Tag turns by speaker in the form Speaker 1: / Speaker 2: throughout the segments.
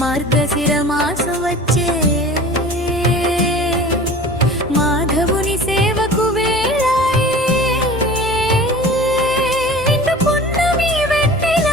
Speaker 1: మార్గశిర మాసం వచ్చే మాధవుని సేవకు వేళాయే. నిండు పున్నమి వెన్నెల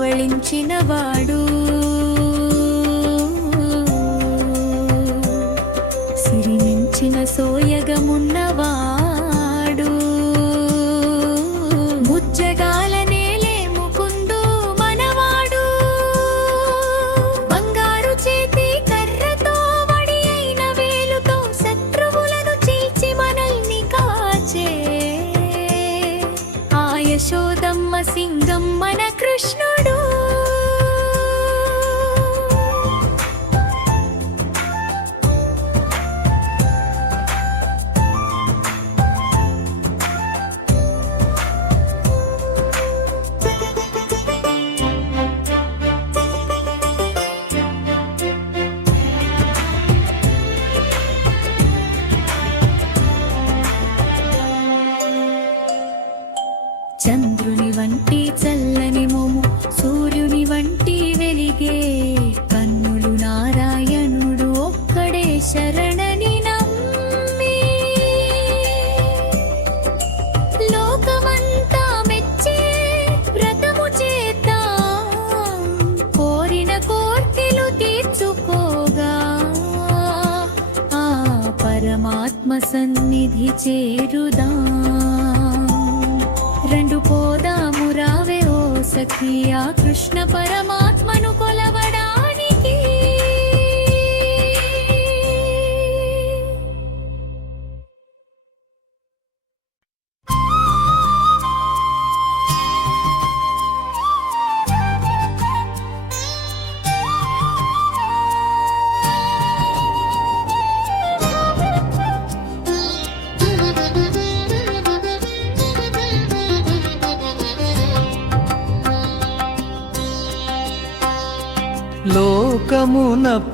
Speaker 1: కవళించినవాడు సన్నిధి చేరుదా. రెండు పోదాము రావే ఓ సఖియా కృష్ణ పరమాత్మను కొలవడానికి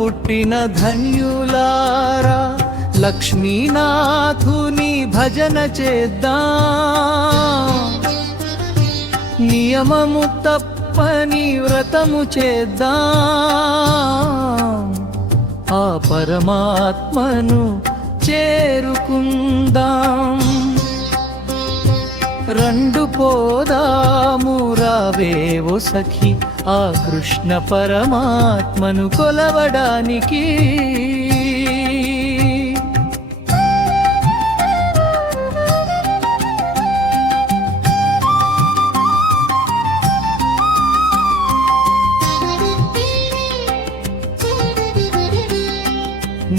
Speaker 2: పుట్టిన ధన్యులారా లక్ష్మీనాథుని భజన చేద్దాం. నియమము తప్పని వ్రతము చేద్దాం. ఆ పరమాత్మను చేరుకుందాం. రెండు పోదాము రావేవో సఖి ఆ కృష్ణ పరమాత్మను కొలవడానికి.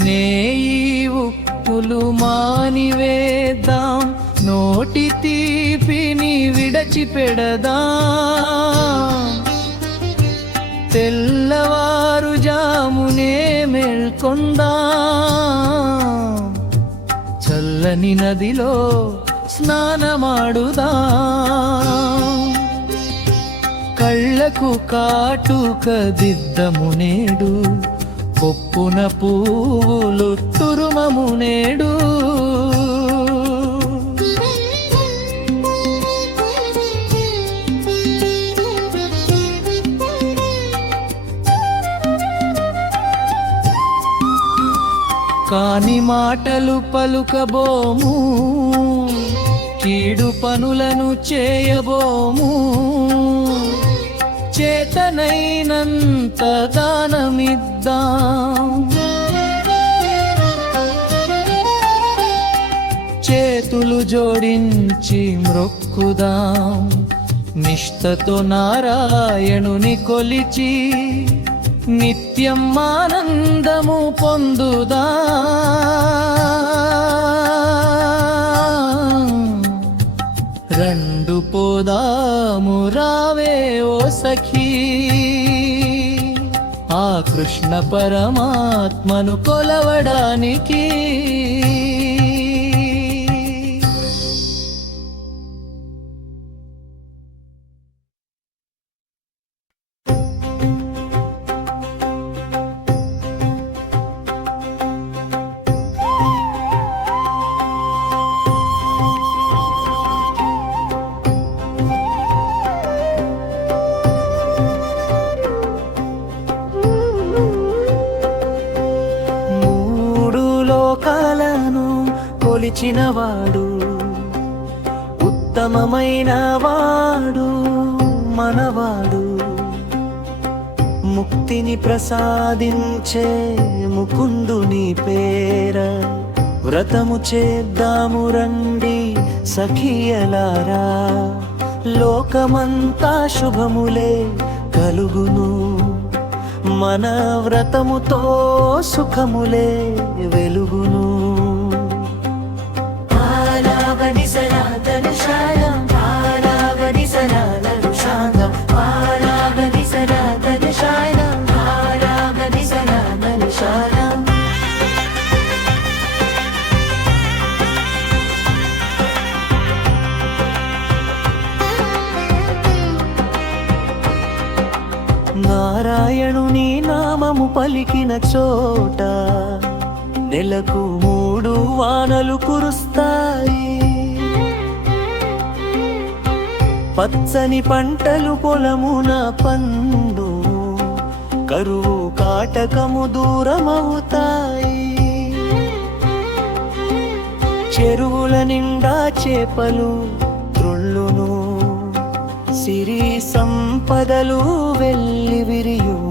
Speaker 2: నేయి ఉప్పులు మానివేద్దాం నోటి తీపిని విడచిపెడదాం. తెల్లవారు జామునే మేల్కొందాం చల్లని నదిలో స్నానమాడుదా. కళ్ళకు కాటుక దిద్దము నేడు. పొప్పున పువ్వులు తురుమము నేడు. కాని మాటలు పలుకబోము కీడు పనులను చేయబోము. చేతనైనంత దానమిద్దాం. చేతులు జోడించి మ్రొక్కుదాం. నిష్టతో నారాయణుని కొలిచి నిత్యం ఆనందము పొందుదా. రెండు పోదాము రావే ఓ సఖీ. ఆ కృష్ణ పరమాత్మను కొలవడానికి కొలిచినవాడు ఉత్తమమైన వాడు మనవాడు. ముక్తిని ప్రసాదించే ముకుందుని పేర వ్రతము చేద్దాము రండి సఖియలారా. లోకమంతా శుభములే కలుగును మన వ్రతముతో సుఖములే వెలుగును.
Speaker 3: సనాతన శాలం పారావని సనాతన శాంతం. పారావని సనాతన శాలం పారావని సనాతన
Speaker 2: నారాయణుని నామము పలికిన చోట నెలకు మూడు వానలు కురుస్తాయి. పచ్చని పంటలు పొలమున పండు కరువు కాటకము దూరమవుతాయి. చెరువుల నిండా చేపలు త్రుళ్ళును సిరి సంపదలు వెళ్ళి విరియు.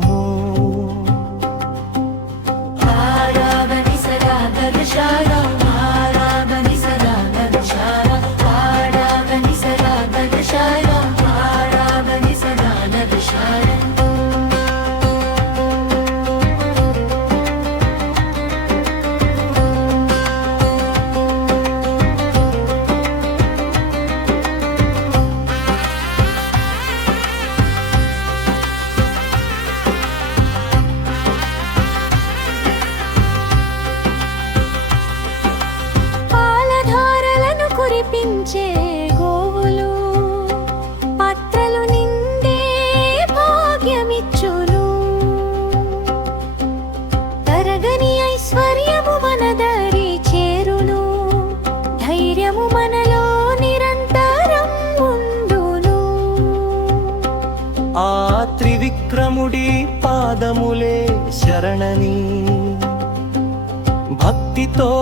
Speaker 2: నీతో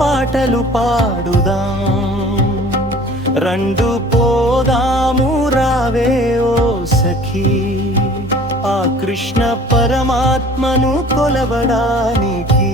Speaker 2: పాటలు పాడుదాం. రెండు పోదాము రావే ఓ సఖీ. ఆ కృష్ణ పరమాత్మను కొలవడానికి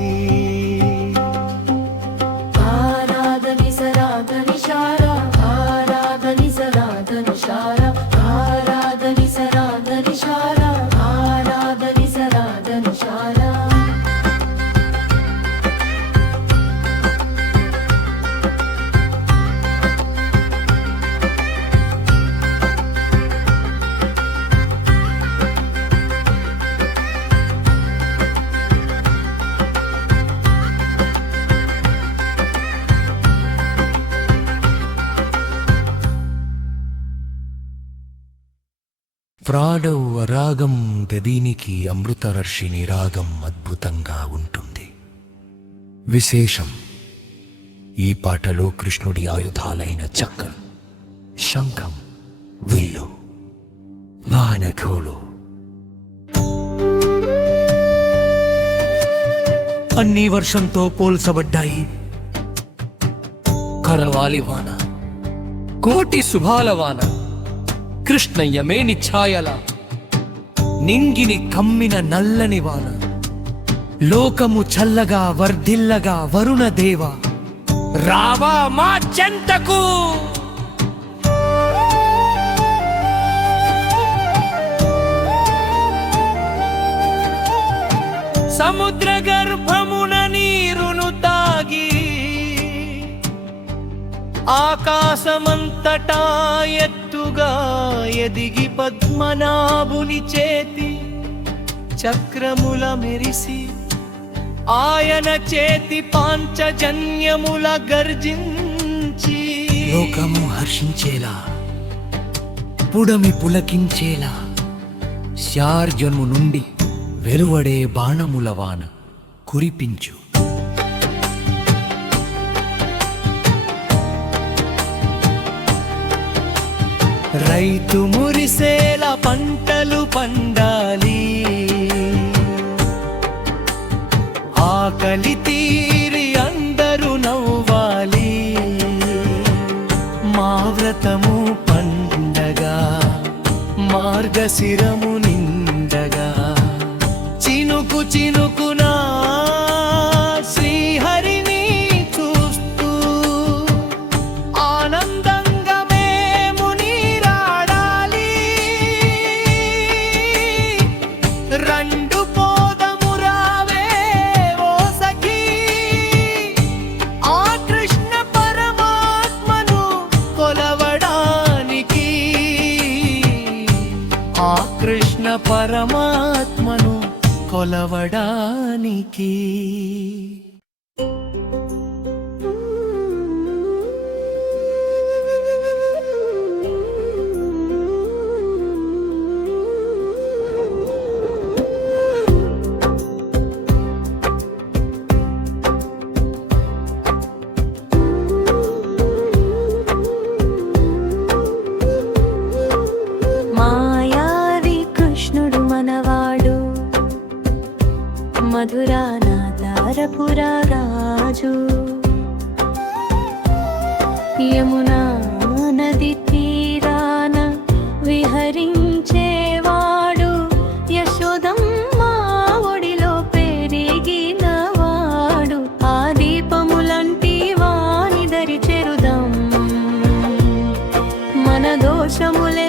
Speaker 4: ప్రాణవ రాగం గదీనికి అమృతవర్షిణి రాగం అద్భుతంగా ఉంటుంది. విశేషం ఈ పాటలో కృష్ణుడి ఆయుధాలైన చక్రం శంఖం విల్లు వానకోలు అన్ని వర్షంతో పోల్చబడ్డాయి. కరవాలి వాన కోటి శుభాల వాన కృష్ణయ్య మేని ఛాయల నింగిని కమ్మిన నల్లని వాన లోకము చల్లగా వర్ధిల్లగా వరుణ దేవ రావా మా చెంతకు.
Speaker 2: సముద్ర గర్భమున నీరును తాగి ఆకాశమంతటా ఎత్తుగా ఎదిగి పద్మనాభుని చేతి చక్రముల మెరిసి ఆయన చేతి పాంచజన్యముల గర్జించి లోకము హర్షించేలా పుడమి పులకించేలా శార్జన్ము నుండి వెలువడే బాణముల వాన కురిపించు. రైతు మురిసేల పంటలు పండాలి. ఆకలి తీరి అందరూ నవ్వాలి. మా వ్రతము పండగా మార్గశిరము కొలవడానికి మధురా నా తారపురా రాజు. యమునా నది తీరాన విహరించేవాడు. యశోదమ్మ ఒడిలో పెరిగినవాడు. ఆ
Speaker 5: దీపములంటి వాని దరి చెరుదం మన దోషములే